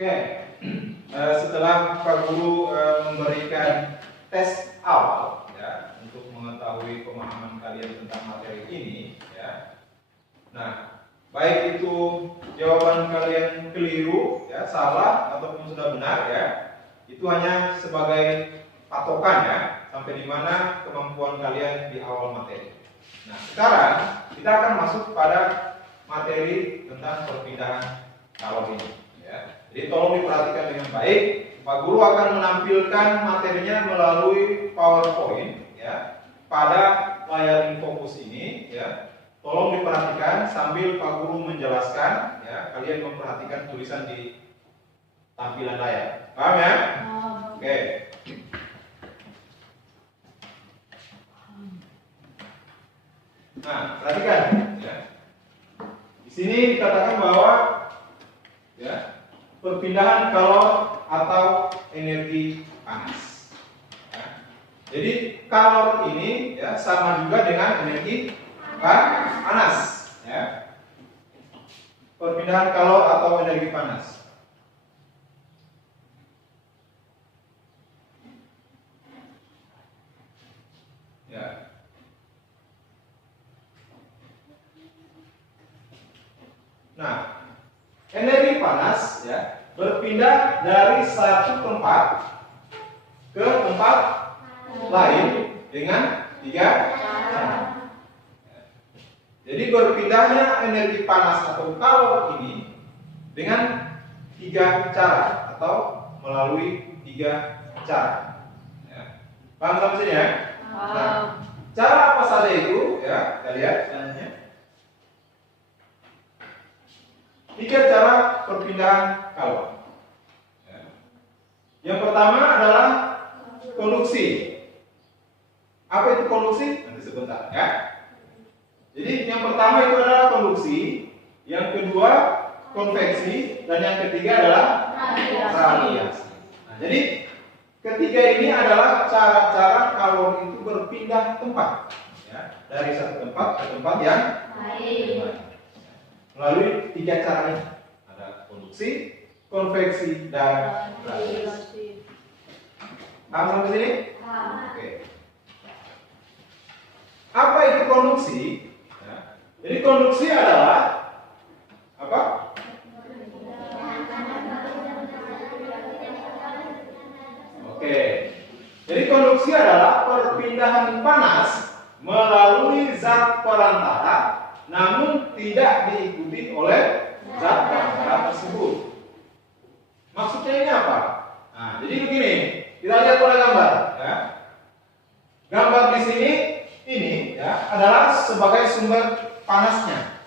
Oke, setelah Pak Guru memberikan tes awal ya untuk mengetahui pemahaman kalian tentang materi ini ya. Nah, baik itu jawaban kalian keliru ya, salah ataupun sudah benar ya, itu hanya sebagai patokan ya, sampai di mana kemampuan kalian di awal materi. Nah, sekarang kita akan masuk pada materi tentang perpindahan kalor ini ya. Jadi tolong diperhatikan dengan baik. Pak Guru akan menampilkan materinya melalui PowerPoint ya pada layar fokus ini ya. Tolong diperhatikan sambil Pak Guru menjelaskan ya. Kalian memperhatikan tulisan di tampilan layar. Paham ya? Oke. Nah, perhatikan ya. Di sini dikatakan bahwa ya, perpindahan kalor atau energi panas. Ya. Jadi kalor ini ya sama juga dengan energi panas. Ya. Perpindahan kalor atau energi panas. Ya. Nah, energi panas ya berpindah dari satu tempat ke tempat lain dengan tiga cara. Jadi berpindahnya energi panas atau kalor ini dengan tiga cara atau melalui tiga cara. Ya. Paham sampai sini ya? Nah, cara apa saja itu ya? Kita lihat selanjutnya. Tiga cara perpindahan kalor. Ya. Yang pertama adalah konduksi. Apa itu konduksi? Nanti sebentar ya. Jadi yang pertama itu adalah konduksi, yang kedua konveksi, dan yang ketiga adalah radiasi. Nah, jadi ketiga ini adalah cara-cara kalor itu berpindah tempat, ya, dari satu tempat ke tempat yang lain. Melalui tiga cara ini, ada konduksi, konveksi, dan radiasi. Paham sampai sini? Oke. Apa itu konduksi? Ya. Jadi konduksi adalah apa? Oke. Jadi konduksi adalah perpindahan panas melalui zat perantara, namun tidak diikuti oleh zat perantara tersebut. Maksudnya ini apa? Nah, jadi begini, kita lihat pada gambar. Ya. Gambar di sini ini ya adalah sebagai sumber panasnya.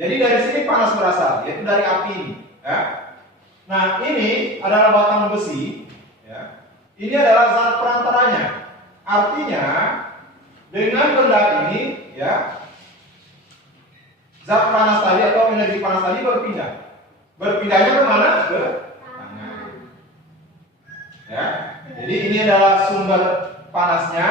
Jadi dari sini panas berasal, yaitu dari api ini. Ya. Nah, ini adalah batang besi. Ya. Ini adalah zat perantaranya. Artinya dengan benda ini, ya, zat panas tadi atau energi panas tadi berpindah. Berpindahnya ke mana? Ke tangan. Ya. Jadi ini adalah sumber panasnya,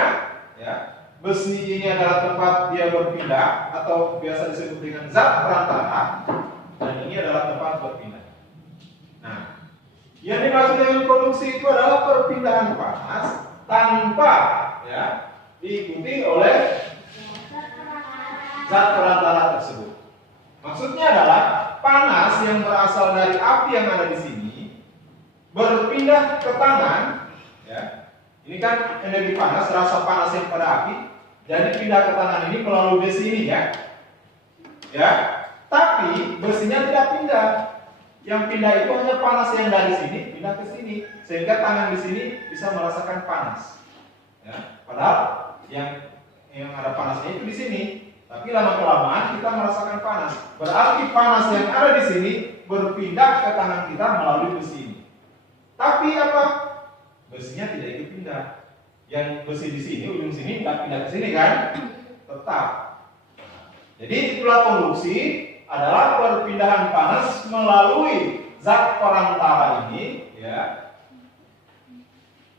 ya. Besi ini adalah tempat dia berpindah atau biasa disebut dengan zat perantara, dan ini adalah tempat berpindah. Nah, yang dimaksud dengan konduksi itu adalah perpindahan panas tanpa ya diikuti oleh zat perantara tersebut. Maksudnya adalah panas yang berasal dari api yang ada di sini berpindah ke tangan, ya. Ini kan energi panas, rasa panas yang pada api, jadi pindah ke tangan ini melalui besi ini ya. Ya. Tapi besinya tidak pindah. Yang pindah itu hanya panas yang dari sini pindah ke sini, sehingga tangan di sini bisa merasakan panas. Ya. Padahal yang ada panasnya itu di sini. Tapi lama-kelamaan kita merasakan panas. Berarti panas yang ada di sini berpindah ke tangan kita melalui besi ini. Tapi apa? Besinya tidak ikut pindah. Yang besi di sini, ujung sini tidak pindah ke sini kan? Tetap. Jadi itulah konduksi adalah perpindahan panas melalui zat perantara ini, ya.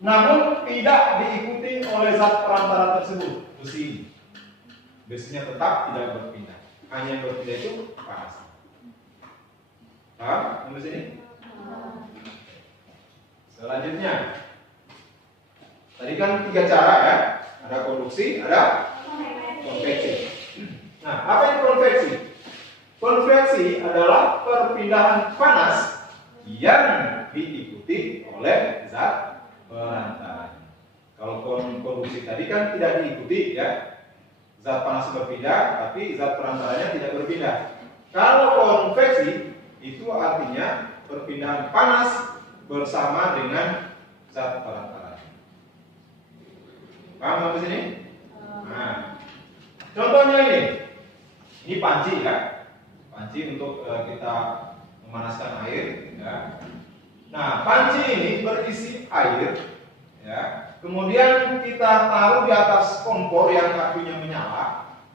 Namun tidak diikuti oleh zat perantara tersebut, besi. Besinya tetap tidak berpindah. Hanya yang berpindah itu panas. Paham? Sampai sini? Selanjutnya, tadi kan 3 cara ya, ada konduksi, ada konveksi. Nah, apa itu konveksi? Konveksi adalah perpindahan panas yang diikuti oleh zat perantara. Kalau konduksi tadi kan tidak diikuti ya, zat panas berpindah, tapi zat perantaranya tidak berpindah. Kalau konveksi itu artinya perpindahan panas bersama dengan zat perantara. Paham sampai sini? Nah, contohnya ini panci ya, panci untuk kita memanaskan air. Ya. Nah, panci ini berisi air, ya. Kemudian kita taruh di atas kompor yang apinya menyala,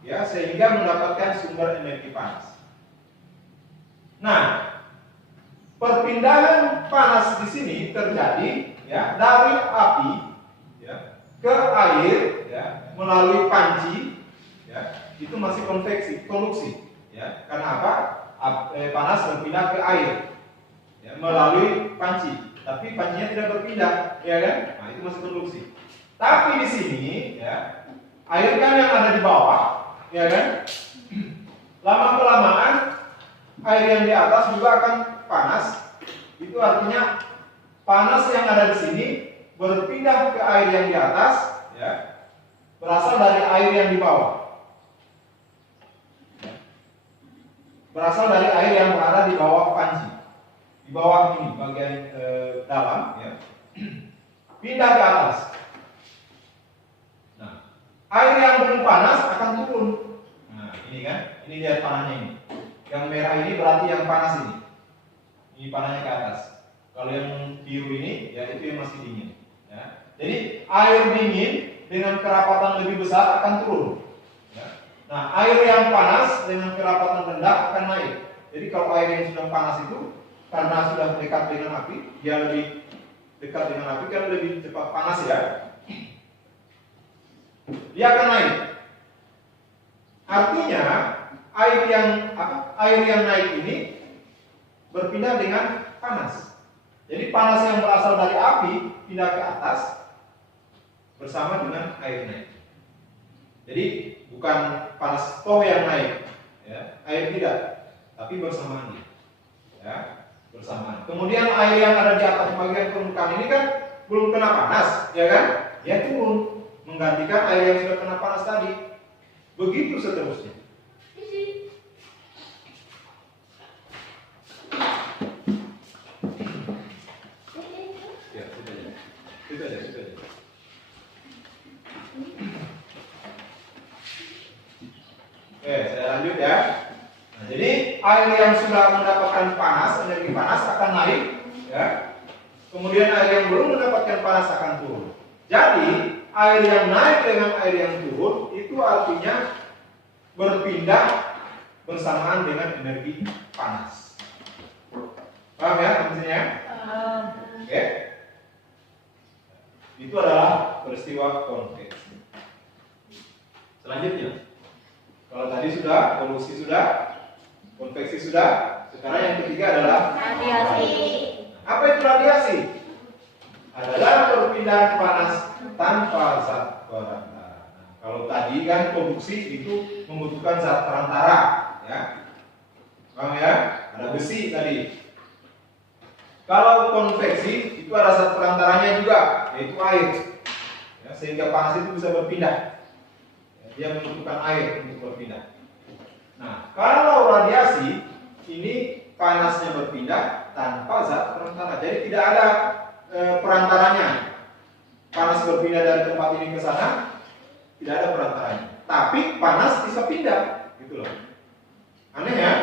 ya, sehingga mendapatkan sumber energi panas. Nah, perpindahan panas di sini terjadi ya dari api ya ke air ya melalui panci ya, itu masih konduksi ya. Karena apa? Panas berpindah ke air ya, melalui panci, tapi pancinya tidak berpindah ya kan? Nah, itu masih konduksi. Tapi di sini ya air kan yang ada di bawah ya kan? Lama kelamaan air yang di atas juga akan panas. Itu artinya panas yang ada di sini berpindah ke air yang di atas, ya, berasal dari air yang di bawah. Berasal dari air yang berada di bawah panci, di bawah ini bagian dalam, ya, pindah ke atas. Nah, air yang belum panas akan turun. Nah, ini kan, ini lihat panahnya ini. Yang merah ini berarti yang panas ini. Ini panahnya ke atas. Kalau yang biru ini, ya itu yang masih dingin. Ya. Jadi air dingin dengan kerapatan lebih besar akan turun. Ya. Nah, air yang panas dengan kerapatan rendah akan naik. Jadi kalau air yang sudah panas itu, karena sudah dekat dengan api, dia lebih dekat dengan api kan lebih cepat panas ya. Dia akan naik. Artinya air yang naik ini berpindah dengan panas. Jadi panas yang berasal dari api pindah ke atas bersama dengan air naik. Jadi bukan panas toh yang naik, ya, air tidak, tapi bersamaan, ya, bersamaan. Kemudian air yang ada di atas bagian permukaan ini kan belum kena panas, ya kan? Dia turun menggantikan air yang sudah kena panas tadi. Begitu seterusnya. Oke, saya lanjut ya. Nah, jadi air yang sudah mendapatkan panas, energi panas akan naik, ya. Kemudian air yang belum mendapatkan panas akan turun. Jadi air yang naik dengan air yang turun itu artinya berpindah bersamaan dengan energi panas. Paham ya maksudnya? Oke. Itu adalah peristiwa konveksi. Selanjutnya, kalau tadi sudah, konduksi sudah, konveksi sudah, sekarang yang ketiga adalah radiasi. Apa itu radiasi? Adalah perpindahan panas tanpa zat perantara. Nah, kalau tadi kan konduksi itu membutuhkan zat perantara, ya. Paham ya? Ada besi tadi. Kalau konveksi itu ada zat perantaranya juga, yaitu air. Ya, sehingga panas itu bisa berpindah. Dia membutuhkan air untuk berpindah. Nah, kalau radiasi ini panasnya berpindah tanpa zat perantara. Jadi tidak ada perantaranya. Panas berpindah dari tempat ini ke sana, tidak ada perantaranya. Tapi panas bisa pindah, gitu loh. Aneh ya?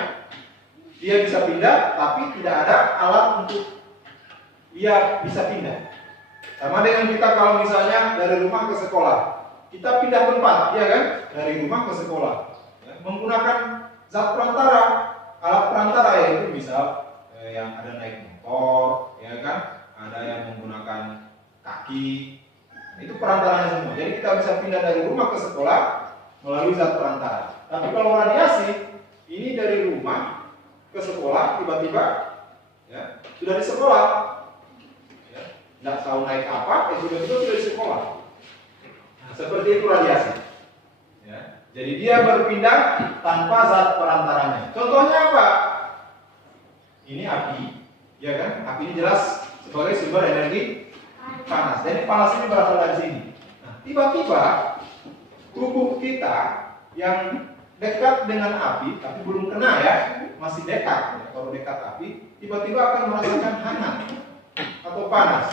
Dia bisa pindah, tapi tidak ada alat untuk dia bisa pindah. Sama dengan kita kalau misalnya dari rumah ke sekolah. Kita pindah tempat, ya kan? Dari rumah ke sekolah, ya, menggunakan zat perantara, alat perantara yaitu misal yang ada naik motor, ya kan? Ada yang menggunakan kaki, nah, itu perantaranya semua. Jadi kita bisa pindah dari rumah ke sekolah melalui zat perantara. Tapi kalau radiasi, ini dari rumah ke sekolah tiba-tiba, ya, sudah di sekolah. Ya. Nggak tahu naik apa, sudah di sekolah. Nah, seperti itu radiasi. Ya. Jadi dia berpindah tanpa zat perantaranya. Contohnya apa? Ini api, ya kan? Api ini jelas sebagai sumber energi panas. Jadi panas ini berasal dari sini. Nah, tiba-tiba tubuh kita yang dekat dengan api, tapi belum kena ya, masih dekat. Ya, kalau dekat api, tiba-tiba akan merasakan hangat atau panas.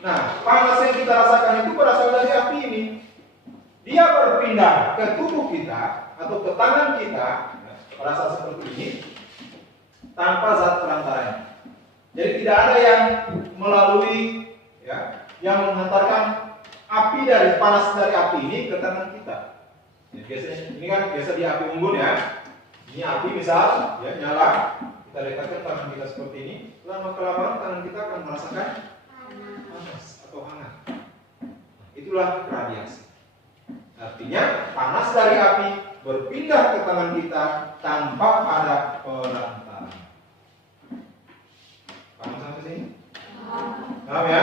Nah, panas yang kita rasakan itu berasal dari api ini. Dia berpindah ke tubuh kita atau ke tangan kita, ya, berasal seperti ini, tanpa zat perantaranya. Jadi tidak ada yang melalui, ya, yang menghantarkan api dari panas dari api ini ke tangan kita. Ya, biasanya ini kan biasa di api unggun ya. Ini api misal ya nyala, kita dekatkan tangan kita seperti ini, lama kelamaan tangan kita akan merasakan panas atau hangat. Itulah radiasi. Artinya panas dari api berpindah ke tangan kita tanpa ada perantara. Paham sampai sini? Paham ya?